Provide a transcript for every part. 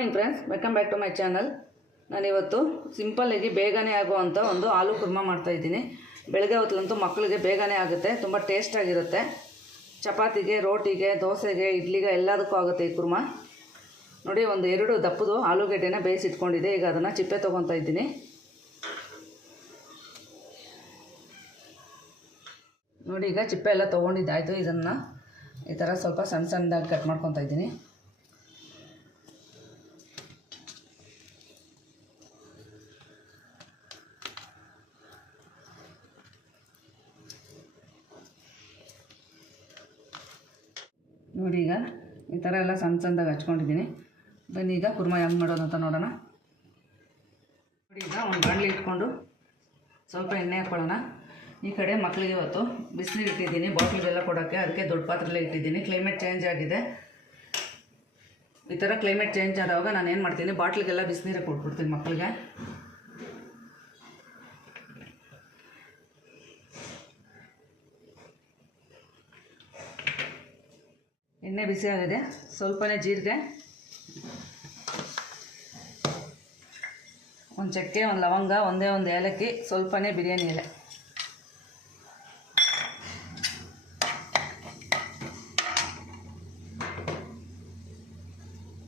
Morning friends, welcome back to my channel. ನಾನಿವತ್ತು ಸಿಂಪಲ್ಲಾಗಿ ಬೇಗನೆ ಆಗುವಂಥ ಒಂದು ಆಲೂ ಕುರ್ಮಾ ಮಾಡ್ತಾಯಿದ್ದೀನಿ ಬೆಳಗ್ಗೆ ಹೊತ್ತಲಂತೂ ಮಕ್ಕಳಿಗೆ ಬೇಗನೆ ಆಗುತ್ತೆ, ತುಂಬ ಟೇಸ್ಟಾಗಿರುತ್ತೆ ಚಪಾತಿಗೆ, ರೋಟಿಗೆ, ದೋಸೆಗೆ, ಇಡ್ಲಿಗೆ ಎಲ್ಲದಕ್ಕೂ ಆಗುತ್ತೆ ಈ ಕುರ್ಮ. ನೋಡಿ, ಒಂದು ಎರಡು ದಪ್ಪದು ಆಲೂಗೆಡ್ಡೆನ ಬೇಯಿಸಿಟ್ಕೊಂಡಿದೆ ಈಗ ಅದನ್ನು ಚಿಪ್ಪೆ ತೊಗೊತಾ ಇದ್ದೀನಿ. ನೋಡಿ, ಈಗ ಚಿಪ್ಪೆ ಎಲ್ಲ ತೊಗೊಂಡಿದ್ದಾಯಿತು, ಇದನ್ನು ಈ ಥರ ಸ್ವಲ್ಪ ಸಣ್ಣ ಸಣ್ಣದಾಗಿ ಕಟ್ ಮಾಡ್ಕೊತಾ ಇದ್ದೀನಿ. ನೋಡಿ ಈಗ. ಈ ಥರ ಎಲ್ಲ ಸಣ್ಣ ಸಣ್ಣದಾಗಿ ಹಚ್ಕೊಂಡಿದ್ದೀನಿ. ಬನ್ನಿ ಈಗ ಕುರ್ಮ ಹೆಂಗೆ ಮಾಡೋದು ಅಂತ ನೋಡೋಣ. ನೋಡಿ ಈಗ ಒಂದು ಬಾಣಲಿ ಇಟ್ಕೊಂಡು ಸ್ವಲ್ಪ ಎಣ್ಣೆ ಹಾಕ್ಕೊಳ್ಳೋಣ ಈ ಕಡೆ ಮಕ್ಕಳಿಗೆ ಇವತ್ತು ಬಿಸಿಲಿಗೆ ಇಟ್ಟಿದ್ದೀನಿ ಬಾಟ್ಲಿಗೆಲ್ಲ ಕೊಡೋಕ್ಕೆ. ಅದಕ್ಕೆ ದೊಡ್ಡ ಪಾತ್ರೆಲ್ಲೇ ಇಟ್ಟಿದ್ದೀನಿ. ಕ್ಲೈಮೇಟ್ ಚೇಂಜ್ ಆಗಿದೆ. ಈ ಥರ ಕ್ಲೈಮೇಟ್ ಚೇಂಜ್ ಆದಾಗ ನಾನು ಏನು ಮಾಡ್ತೀನಿ, ಬಾಟ್ಲಿಗೆಲ್ಲ ಬಿಸಿನೀರೇ ಕೊಟ್ಬಿಡ್ತೀನಿ ಮಕ್ಕಳಿಗೆ ಎಣ್ಣೆ ಬಿಸಿ ಆಗಿದೆ. ಸ್ವಲ್ಪನೇ ಜೀರಿಗೆ. ಒಂದು ಚಕ್ಕೆ, ಒಂದು ಲವಂಗ, ಒಂದೇ ಒಂದು ಏಲಕ್ಕಿ, ಸ್ವಲ್ಪನೇ ಬಿರಿಯಾನಿ ಎಲೆ.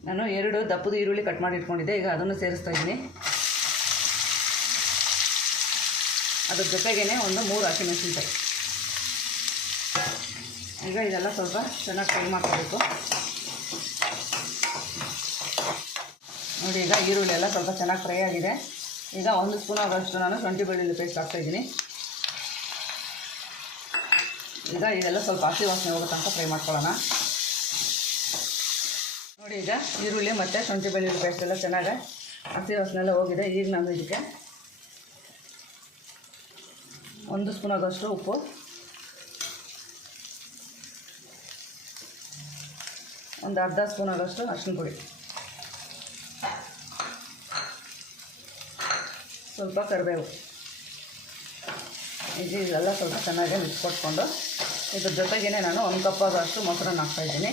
ನಾನು ಎರಡು ದಪ್ಪದ ಈರುಳ್ಳಿ ಕಟ್ ಮಾಡಿ ಇಟ್ಕೊಂಡಿದ್ದೆ ಈಗ ಅದನ್ನು ಸೇರಿಸ್ತಾ ಇದ್ದೀನಿ. ಅದ್ರ ಜೊತೆಗೇ ಒಂದು ಮೂರು ಹಸಿಮೆಣಸಿನ್ಕಾಯಿ ಈಗ ಇದೆಲ್ಲ ಸ್ವಲ್ಪ ಚೆನ್ನಾಗಿ ಫ್ರೈ ಮಾಡ್ಕೋಬೇಕು. ನೋಡಿ, ಈಗ ಈರುಳ್ಳಿ ಎಲ್ಲ ಸ್ವಲ್ಪ ಚೆನ್ನಾಗಿ ಫ್ರೈ ಆಗಿದೆ. ಈಗ ಒಂದು ಸ್ಪೂನ್ ಆಗೋಷ್ಟು ನಾನು ಶುಂಠಿ ಬೆಳ್ಳುಳ್ಳಿ ಪೇಸ್ಟ್ ಹಾಕ್ತಾಯಿದ್ದೀನಿ ಈಗ ಇದೆಲ್ಲ ಸ್ವಲ್ಪ ಹಸಿ ವಾಸನೆ ಹೋಗೋ ತನಕ ಫ್ರೈ ಮಾಡ್ಕೊಳ್ಳೋಣ. ನೋಡಿ, ಈಗ ಈರುಳ್ಳಿ ಮತ್ತು ಶುಂಠಿ ಬೆಳ್ಳುಳ್ಳಿ ಪೇಸ್ಟ್ ಎಲ್ಲ ಚೆನ್ನಾಗಿ ಹಸಿ ವಾಸನೆ ಎಲ್ಲ ಹೋಗಿದೆ. ಈಗ ನಾನು ಇದಕ್ಕೆ ಒಂದು ಸ್ಪೂನ್ ಆಗೋಷ್ಟು ಉಪ್ಪು ಒಂದು ಅರ್ಧ ಸ್ಪೂನ್ ಆಗೋಷ್ಟು ಅರ್ಶಿನ ಪುಡಿ. ಸ್ವಲ್ಪ ಕರಿಬೇವು. ಇದು ಇದೆಲ್ಲ ಸ್ವಲ್ಪ ಚೆನ್ನಾಗಿ ಮಿಕ್ಸ್ ಕೊಟ್ಕೊಂಡು ಇದ್ರ ಜೊತೆಗೇ ನಾನು ಒಂದು ಕಪ್ ಆಗೋಷ್ಟು ಮೊಸರನ್ನ ಹಾಕ್ತಾಯಿದ್ದೀನಿ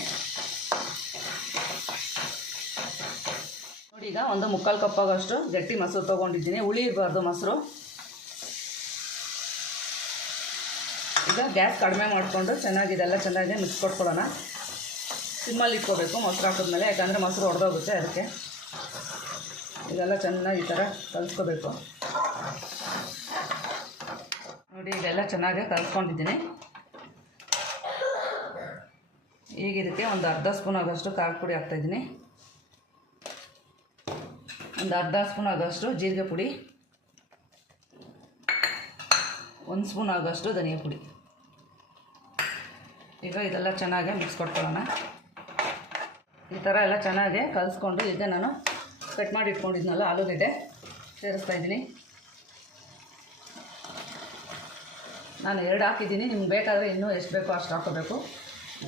ನೋಡಿ ಈಗ ಒಂದು ಮುಕ್ಕಾಲು ಕಪ್ಪಾಗಷ್ಟು ಗಟ್ಟಿ ಮೊಸರು ತೊಗೊಂಡಿದ್ದೀನಿ. ಹುಳಿ ಇರಬಾರ್ದು ಮೊಸರು. ಈಗ ಗ್ಯಾಸ್ ಕಡಿಮೆ ಮಾಡಿಕೊಂಡು ಚೆನ್ನಾಗಿ ಇದೆಲ್ಲ ಚೆನ್ನಾಗಿ ಮಿಕ್ಸ್ ಕೊಟ್ಕೊಳ್ಳೋಣ. ಸಿಮ್ಮಲ್ಲಿ ಇಟ್ಕೋಬೇಕು, ಮೊಸರು ಹಾಕಿದ್ಮೇಲೆ, ಯಾಕಂದರೆ ಮೊಸರು ಹೊಡೆದೋಗುತ್ತೆ ಅದಕ್ಕೆ. ಇದೆಲ್ಲ ಚೆನ್ನಾಗಿ ಈ ಥರ ಕಲಿಸ್ಕೋಬೇಕು. ನೋಡಿ, ಇದೆಲ್ಲ ಚೆನ್ನಾಗಿ ಕಲಿಸ್ಕೊಂಡಿದ್ದೀನಿ. ಈಗ ಇದಕ್ಕೆ ಒಂದು ಅರ್ಧ ಸ್ಪೂನ್ ಆಗೋಷ್ಟು ಖಾರದ ಪುಡಿ ಹಾಕ್ತಾಯಿದ್ದೀನಿ. ಒಂದು ಅರ್ಧ ಸ್ಪೂನ್ ಆಗೋಷ್ಟು ಜೀರಿಗೆ ಪುಡಿ. ಒಂದು ಸ್ಪೂನ್ ಆಗೋಷ್ಟು ಧನಿಯಾ ಪುಡಿ. ಈಗ ಇದೆಲ್ಲ ಚೆನ್ನಾಗಿ ಮಿಕ್ಸ್ ಕೊಟ್ಕೊಳ್ಳೋಣ ಈ ಥರ ಎಲ್ಲ ಚೆನ್ನಾಗಿ ಕಲಿಸ್ಕೊಂಡು ಈಗ ನಾನು ಕಟ್ ಮಾಡಿ ಇಟ್ಕೊಂಡಿದ್ನಲ್ಲ, ಆಲೂಗಡ್ಡೆ ಸೇರಿಸ್ತಾ ಇದ್ದೀನಿ. ನಾನು ಎರಡು ಹಾಕಿದ್ದೀನಿ. ನಿಮ್ಗೆ ಬೇಕಾದರೆ ಇನ್ನೂ ಎಷ್ಟು ಬೇಕೋ ಅಷ್ಟು ಹಾಕೋಬೇಕು.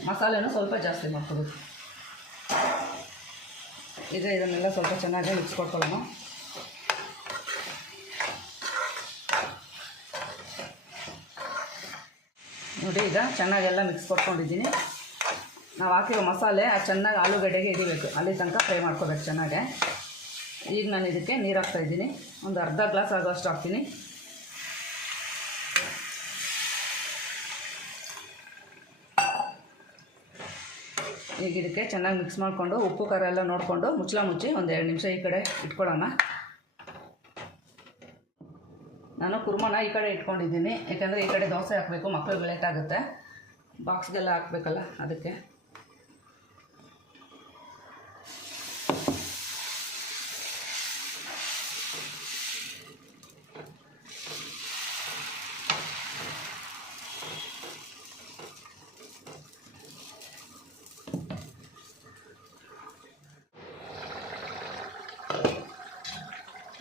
ಮಸಾಲೆನೂ ಸ್ವಲ್ಪ ಜಾಸ್ತಿ ಮಾಡ್ಕೋಬೇಕು ಈಗ ಇದನ್ನೆಲ್ಲ ಸ್ವಲ್ಪ ಚೆನ್ನಾಗಿ ಮಿಕ್ಸ್ ಕೊಟ್ಕೊಳ್ಳೋಣ ನೋಡಿ, ಈಗ ಚೆನ್ನಾಗೆಲ್ಲ ಮಿಕ್ಸ್ ಕೊಟ್ಕೊಂಡಿದ್ದೀನಿ ನಾವು ಹಾಕಿರೋ ಮಸಾಲೆ ಚೆನ್ನಾಗಿ ಆಲೂಗಡ್ಡೆಗೆ ಹಿಡಿಬೇಕು. ಅಲ್ಲಿ ತನಕ ಫ್ರೈ ಮಾಡ್ಕೋಬೇಕು ಚೆನ್ನಾಗೆ. ಈಗ ನಾನು ಇದಕ್ಕೆ ನೀರು ಹಾಕ್ತಾಯಿದ್ದೀನಿ ಒಂದು ಅರ್ಧ ಗ್ಲಾಸ್ ಆಗೋಷ್ಟು ಹಾಕ್ತೀನಿ. ಈಗ ಇದಕ್ಕೆ ಚೆನ್ನಾಗಿ ಮಿಕ್ಸ್ ಮಾಡಿಕೊಂಡು ಉಪ್ಪು, ಖಾರ ಎಲ್ಲ ನೋಡಿಕೊಂಡು ಮುಚ್ಚಲ ಮುಚ್ಚಿ ಒಂದು ಎರಡು ನಿಮಿಷ ಈ ಕಡೆ ಇಟ್ಕೊಳ್ಳೋಣ. ನಾನು ಕುರ್ಮನ ಈ ಕಡೆ ಇಟ್ಕೊಂಡಿದ್ದೀನಿ. ಯಾಕಂದರೆ ಈ ಕಡೆ ದೋಸೆ ಹಾಕಬೇಕು ಮಕ್ಕಳು ಲೇಟ್ ಬಾಕ್ಸ್ಗೆಲ್ಲ ಹಾಕಬೇಕಲ್ಲ, ಅದಕ್ಕೆ.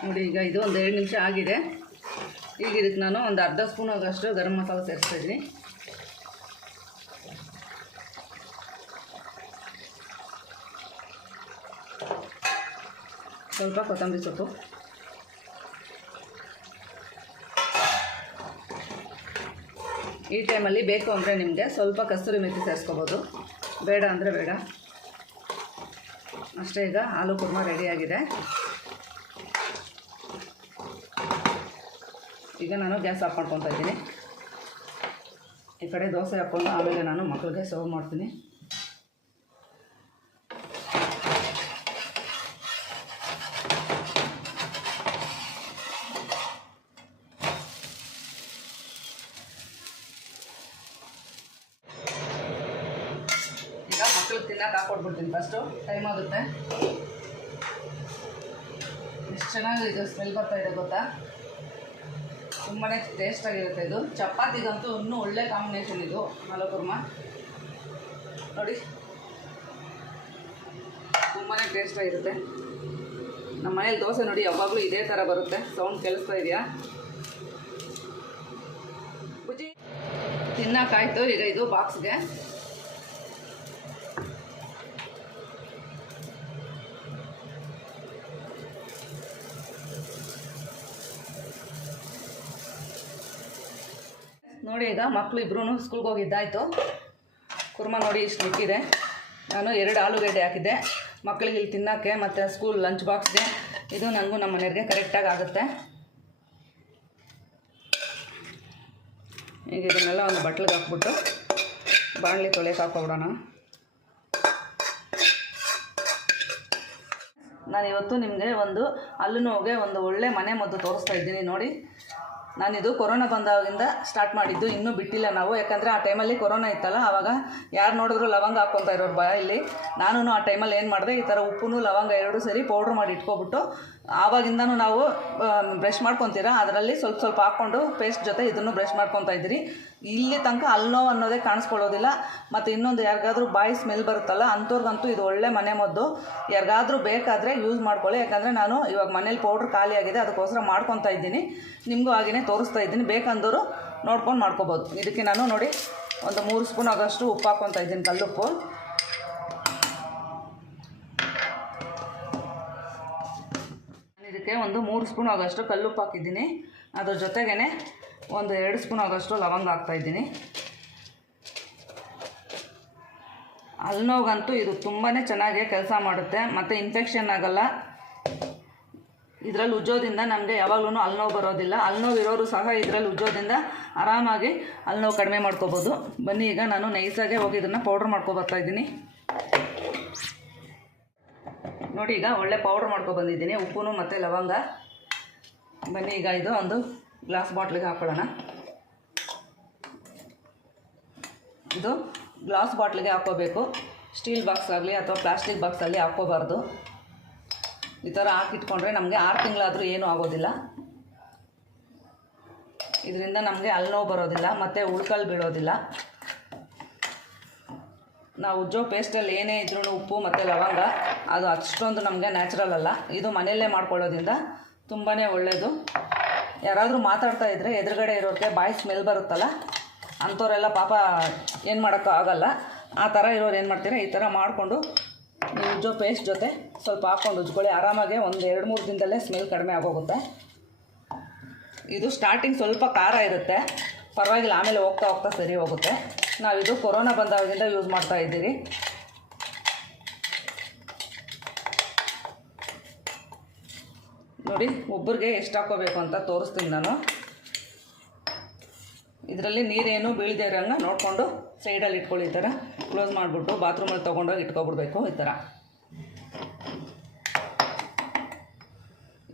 ನೋಡಿ, ಈಗ ಇದು ಒಂದು ಎರಡು ನಿಮಿಷ ಆಗಿದೆ. ಈಗ ಇದಕ್ಕೆ ನಾನು ಒಂದು ಅರ್ಧ ಸ್ಪೂನ್ ಆಗೋಷ್ಟು ಗರಂ ಮಸಾಲೆ ಸೇರಿಸ್ತಾಯಿದ್ದೀನಿ ಸ್ವಲ್ಪ ಕೊತ್ತಂಬರಿ ಸೊಪ್ಪು. ಈ ಟೈಮಲ್ಲಿ ಬೇಕು ಅಂದರೆ ನಿಮಗೆ ಸ್ವಲ್ಪ ಕಸ್ತೂರಿ ಮೆಥಿ ಸೇರಿಸ್ಕೋಬೋದು. ಬೇಡ ಅಂದರೆ ಬೇಡ. ಅಷ್ಟೇ, ಈಗ ಆಲೂ ಕುರ್ಮ ರೆಡಿಯಾಗಿದೆ ಈಗ ನಾನು ಗ್ಯಾಸ್ ಆಫ್ ಮಾಡ್ಕೊತಾ ಇದ್ದೀನಿ. ಈ ಕಡೆ ದೋಸೆ ಹಾಕ್ಕೊಂಡು ಆಮೇಲೆ ನಾನು ಮಕ್ಕಳಿಗೆ ಸರ್ವ್ ಮಾಡ್ತೀನಿ. ಈಗ ಮಕ್ಕಳಿಗೆ ತಿನ್ನಕ್ಕೆ ಬಿಡ್ತೀನಿ ಫಸ್ಟು ಟೈಮ್ ಆಗುತ್ತೆ. ಎಷ್ಟು ಚೆನ್ನಾಗಿ ಸ್ಮೆಲ್ ಬರ್ತಾ ಇದೆ ಗೊತ್ತಾ? ತುಂಬಾ ಟೇಸ್ಟಾಗಿರುತ್ತೆ ಇದು. ಚಪಾತಿಗಂತೂ ಇನ್ನೂ ಒಳ್ಳೆ ಕಾಂಬಿನೇಷನ್ ಇದು. ಮಲ ಕುರ್ಮ ನೋಡಿ ತುಂಬಾ ಟೇಸ್ಟಾಗಿರುತ್ತೆ ನಮ್ಮ ಮನೇಲಿ ದೋಸೆ ನೋಡಿ ಯಾವಾಗಲೂ ಇದೇ ಥರ ಬರುತ್ತೆ. ಸೌಂಡ್ ಕೇಳಿಸ್ತಾ ಇದೆಯಾ? ಬುಜಿ ತಿನ್ನಕ್ಕಾಯ್ತು ಈಗ ಇದು ಬಾಕ್ಸ್ಗೆ ನೋಡಿ ಈಗ ಮಕ್ಕಳು ಇಬ್ಬರೂ ಸ್ಕೂಲ್ಗೆ ಹೋಗಿದ್ದಾಯಿತು. ಕುರ್ಮ ನೋಡಿ ಇಷ್ಟು ಇಟ್ಟಿದೆ ನಾನು ಎರಡು ಆಲೂಗಡ್ಡೆ ಹಾಕಿದ್ದೆ. ಮಕ್ಕಳಿಗೆ ಇಲ್ಲಿ ತಿನ್ನೋಕ್ಕೆ ಮತ್ತು ಸ್ಕೂಲ್ ಲಂಚ್ ಬಾಕ್ಸ್ಗೆ ಇದು ನನಗೂ ನಮ್ಮ ಮನೆಯವ್ರಿಗೆ ಕರೆಕ್ಟಾಗಿ ಆಗುತ್ತೆ. ಈಗ ಇದನ್ನೆಲ್ಲ ಒಂದು ಬಟ್ಲಿಗೆ ಹಾಕ್ಬಿಟ್ಟು ಬಾಣಲಿ ತೊಳೆಯಕ್ಕೆ ಹಾಕೋಬಿಡೋಣ. ನಾನು ಇವತ್ತು ನಿಮಗೆ ಒಂದು ಅಲ್ಲೂ ಹೋಗಿ ಒಂದು ಒಳ್ಳೆ ಮನೆ ಮದ್ದು ತೋರಿಸ್ತಾ ಇದ್ದೀನಿ ನೋಡಿ. ನಾನಿದು ಕೊರೋನಾ ಬಂದಾಗಿಂದ ಸ್ಟಾರ್ಟ್ ಮಾಡಿದ್ದು, ಇನ್ನೂ ಬಿಟ್ಟಿಲ್ಲ ನಾವು. ಯಾಕಂದರೆ ಆ ಟೈಮಲ್ಲಿ ಕೊರೋನಾ ಇತ್ತಲ್ಲ, ಆವಾಗ ಯಾರು ನೋಡಿದ್ರು ಲವಂಗ ಹಾಕ್ಕೊತಾ ಇರೋರು ಬಾಯಲ್ಲಿ ಇಲ್ಲಿ. ನಾನು ಆ ಟೈಮಲ್ಲಿ ಏನು ಮಾಡಿದೆ, ಈ ಥರ ಉಪ್ಪು ಲವಂಗ ಎರಡು ಸರಿ ಪೌಡ್ರ್ ಮಾಡಿ ಇಟ್ಕೊಬಿಟ್ಟು ಆವಾಗಿಂದನೂ ನಾವು ಬ್ರಷ್ ಮಾಡ್ಕೊತೀರ? ಅದರಲ್ಲಿ ಸ್ವಲ್ಪ ಸ್ವಲ್ಪ ಹಾಕ್ಕೊಂಡು ಪೇಸ್ಟ್ ಜೊತೆ ಇದನ್ನು ಬ್ರಷ್ ಮಾಡ್ಕೊತಾ ಇದ್ದೀರಿ. ಇಲ್ಲಿ ತನಕ ಅಲ್ಲೋ ಅನ್ನೋದೇ ಕಾಣಿಸ್ಕೊಳ್ಳೋದಿಲ್ಲ. ಮತ್ತು ಇನ್ನೊಂದು ಯಾರಿಗಾದ್ರೂ ಬಾಯಿ ಸ್ಮೆಲ್ ಬರುತ್ತಲ್ಲ, ಅಂಥವ್ರಿಗಂತೂ ಇದು ಒಳ್ಳೆ ಮನೆ ಮದ್ದು. ಯಾರಿಗಾದ್ರೂ ಬೇಕಾದರೆ ಯೂಸ್ ಮಾಡ್ಕೊಳ್ಳಿ. ಯಾಕಂದರೆ ನಾನು ಇವಾಗ ಮನೇಲಿ ಪೌಡ್ರ್ ಖಾಲಿಯಾಗಿದೆ ಅದಕ್ಕೋಸ್ಕರ ಮಾಡ್ಕೊತಾ ಇದ್ದೀನಿ. ನಿಮಗೂ ಹಾಗೆಯೇ ತೋರಿಸ್ತಾ ಇದ್ದೀನಿ. ಬೇಕಂದವರು ನೋಡ್ಕೊಂಡು ಮಾಡ್ಕೋಬೋದು. ಇದಕ್ಕೆ ನಾನು ನೋಡಿ ಒಂದು ಮೂರು ಸ್ಪೂನ್ ಆಗೋಷ್ಟು ಉಪ್ಪು ಹಾಕ್ಕೊತಾ ಇದ್ದೀನಿ ಕಲ್ಲುಪ್ಪು. ಇದಕ್ಕೆ ಒಂದು ಮೂರು ಸ್ಪೂನ್ ಆಗೋಷ್ಟು ಕಲ್ಲುಪ್ಪು ಹಾಕಿದ್ದೀನಿ. ಅದ್ರ ಜೊತೆಗೇ ಒಂದು ಎರಡು ಸ್ಪೂನ್ ಆಗೋಷ್ಟು ಲವಂಗ ಹಾಕ್ತಾಯಿದ್ದೀನಿ ಹಲ್ನೋಗಂತೂ ಇದು ತುಂಬಾ ಚೆನ್ನಾಗಿ ಕೆಲಸ ಮಾಡುತ್ತೆ. ಮತ್ತು ಇನ್ಫೆಕ್ಷನ್ ಆಗಲ್ಲ. ಇದರಲ್ಲಿ ಉಜ್ಜೋದ್ರಿಂದ ನಮಗೆ ಯಾವಾಗಲೂ ಹಲ್ನೋವು ಬರೋದಿಲ್ಲ. ಹಲ್ನೋವು ಇರೋರು ಸಹ ಇದರಲ್ಲಿ ಉಜ್ಜೋದ್ರಿಂದ ಆರಾಮಾಗಿ ಹಲ್ನೋವು ಕಡಿಮೆ ಮಾಡ್ಕೋಬೋದು. ಬನ್ನಿ, ಈಗ ನಾನು ನೈಸಾಗೆ ಹೋಗಿ ಇದನ್ನು ಪೌಡ್ರ್ ಮಾಡ್ಕೊಬರ್ತಾ ಇದ್ದೀನಿ. ನೋಡಿ ಈಗ ಒಳ್ಳೆ ಪೌಡ್ರ್ ಮಾಡ್ಕೊ ಬಂದಿದ್ದೀನಿ. ಉಪ್ಪು ಮತ್ತು ಲವಂಗ. ಬನ್ನಿ ಈಗ ಇದು ಒಂದು ಗ್ಲಾಸ್ ಬಾಟ್ಲಿಗೆ ಹಾಕ್ಕೊಳ್ಳೋಣ ಇದು ಗ್ಲಾಸ್ ಬಾಟ್ಲಿಗೆ ಹಾಕ್ಕೋಬೇಕು. ಸ್ಟೀಲ್ ಬಾಕ್ಸ್ ಆಗಲಿ ಅಥವಾ ಪ್ಲಾಸ್ಟಿಕ್ ಬಾಕ್ಸಲ್ಲಿ ಹಾಕ್ಕೋಬಾರ್ದು. ಈ ಥರ ಹಾಕಿಟ್ಕೊಂಡ್ರೆ ನಮಗೆ ಆರು ತಿಂಗಳಾದರೂ ಏನೂ ಆಗೋದಿಲ್ಲ. ಇದರಿಂದ ನಮಗೆ ಹಲ್ನೋವು ಬರೋದಿಲ್ಲ, ಮತ್ತು ಉಳ್ಕಲ್ ಬೀಳೋದಿಲ್ಲ. ನಾವು ಉಜ್ಜೋ ಪೇಸ್ಟಲ್ಲಿ ಏನೇ ಇದ್ರೂ ಉಪ್ಪು ಮತ್ತು ಲವಂಗ, ಅದು ಅಷ್ಟೊಂದು ನಮಗೆ ನ್ಯಾಚುರಲ್ ಅಲ್ಲ. ಇದು ಮನೆಯಲ್ಲೇ ಮಾಡ್ಕೊಳ್ಳೋದ್ರಿಂದ ತುಂಬಾ ಒಳ್ಳೆಯದು ಯಾರಾದರೂ ಮಾತಾಡ್ತಾ ಇದ್ದರೆ ಎದುರುಗಡೆ ಇರೋರಿಗೆ ಬಾಯಿ ಸ್ಮೆಲ್ ಬರುತ್ತಲ್ಲ ಅಂಥವರೆಲ್ಲ ಪಾಪ ಏನು ಮಾಡೋಕ್ಕೂ ಆಗಲ್ಲ. ಆ ಥರ ಇರೋರು ಏನು ಮಾಡ್ತೀರಾ? ಈ ಥರ ಮಾಡಿಕೊಂಡು ನೀವು ಉಜ್ಜೋ ಪೇಸ್ಟ್ ಜೊತೆ ಸ್ವಲ್ಪ ಹಾಕ್ಕೊಂಡು ಉಜ್ಕೊಳ್ಳಿ. ಆರಾಮಾಗೆ ಒಂದು ಎರಡು ಮೂರು ದಿನದಲ್ಲೇ ಸ್ಮೆಲ್ ಕಡಿಮೆ ಆಗೋಗುತ್ತೆ. ಇದು ಸ್ಟಾರ್ಟಿಂಗ್ ಸ್ವಲ್ಪ ಖಾರ ಇರುತ್ತೆ. ಪರವಾಗಿಲ್ಲ, ಆಮೇಲೆ ಹೋಗ್ತಾ ಹೋಗ್ತಾ ಸರಿ ಹೋಗುತ್ತೆ. ನಾವಿದು ಕೊರೋನಾ ಬಂದಾಗಿಂದ ಯೂಸ್ ಮಾಡ್ತಾ ಇದ್ದೀರಿ. ನೋಡಿ, ಒಬ್ಬರಿಗೆ ಎಷ್ಟು ಹಾಕೋಬೇಕು ಅಂತ ತೋರಿಸ್ತೀನಿ ನಾನು. ಇದರಲ್ಲಿ ನೀರೇನು ಬೀಳದೆ ಇರೋಂಗೆ ನೋಡಿಕೊಂಡು ಸೈಡಲ್ಲಿ ಇಟ್ಕೊಳ್ಳಿ ಈ ಥರ ಕ್ಲೋಸ್ ಮಾಡಿಬಿಟ್ಟು ಬಾತ್ರೂಮಲ್ಲಿ ತೊಗೊಂಡೋಗಿ ಇಟ್ಕೊಬಿಡ್ಬೇಕು ಈ ಥರ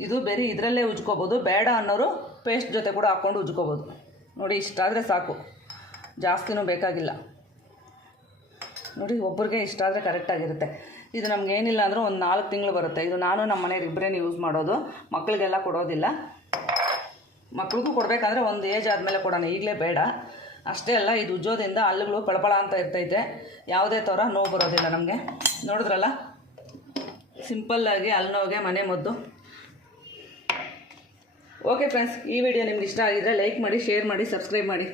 ಇದು ಬೇರೆ ಇದರಲ್ಲೇ ಉಜ್ಕೋಬೋದು, ಬೇಡ ಅನ್ನೋರು ಪೇಸ್ಟ್ ಜೊತೆ ಕೂಡ ಹಾಕ್ಕೊಂಡು ಉಜ್ಕೋಬೋದು. ನೋಡಿ, ಇಷ್ಟಾದರೆ ಸಾಕು. ಜಾಸ್ತಿನೂ ಬೇಕಾಗಿಲ್ಲ. ನೋಡಿ ಒಬ್ಬರಿಗೆ ಇಷ್ಟ ಆದರೆ ಕರೆಕ್ಟಾಗಿರುತ್ತೆ ಇದು ನಮ್ಗೆ ಏನಿಲ್ಲ ಅಂದರೂ ಒಂದು ನಾಲ್ಕು ತಿಂಗಳು ಬರುತ್ತೆ. ಇದು ನಾನು ನಮ್ಮ ಮನೆಯಲ್ಲಿ ಇಬ್ಬರೇನು ಯೂಸ್ ಮಾಡೋದು. ಮಕ್ಕಳಿಗೆಲ್ಲ ಕೊಡೋದಿಲ್ಲ. ಮಕ್ಳಿಗೂ ಕೊಡಬೇಕಂದ್ರೆ ಒಂದು ಏಜ್ ಆದಮೇಲೆ ಕೊಡೋಣ. ಈಗಲೇ ಬೇಡ. ಅಷ್ಟೇ ಅಲ್ಲ, ಇದು ಉಜ್ಜೋದ್ರಿಂದ ಹಲ್ಲುಗಳು ಪಳಪಳ ಅಂತ ಇರ್ತೈತೆ. ಯಾವುದೇ ಥರ ನೋವು ಬರೋದಿಲ್ಲ ನಮಗೆ. ನೋಡಿದ್ರಲ್ಲ? ಸಿಂಪಲ್ಲಾಗಿ ಹಲ್ಲು ನೋವಿಗೆ ಮನೆ ಮದ್ದು. ಓಕೆ ಫ್ರೆಂಡ್ಸ್ ಈ ವಿಡಿಯೋ ನಿಮ್ಗೆ ಇಷ್ಟ ಆಗಿದ್ರೆ ಲೈಕ್ ಮಾಡಿ ಶೇರ್ ಮಾಡಿ ಸಬ್ಸ್ಕ್ರೈಬ್ ಮಾಡಿ.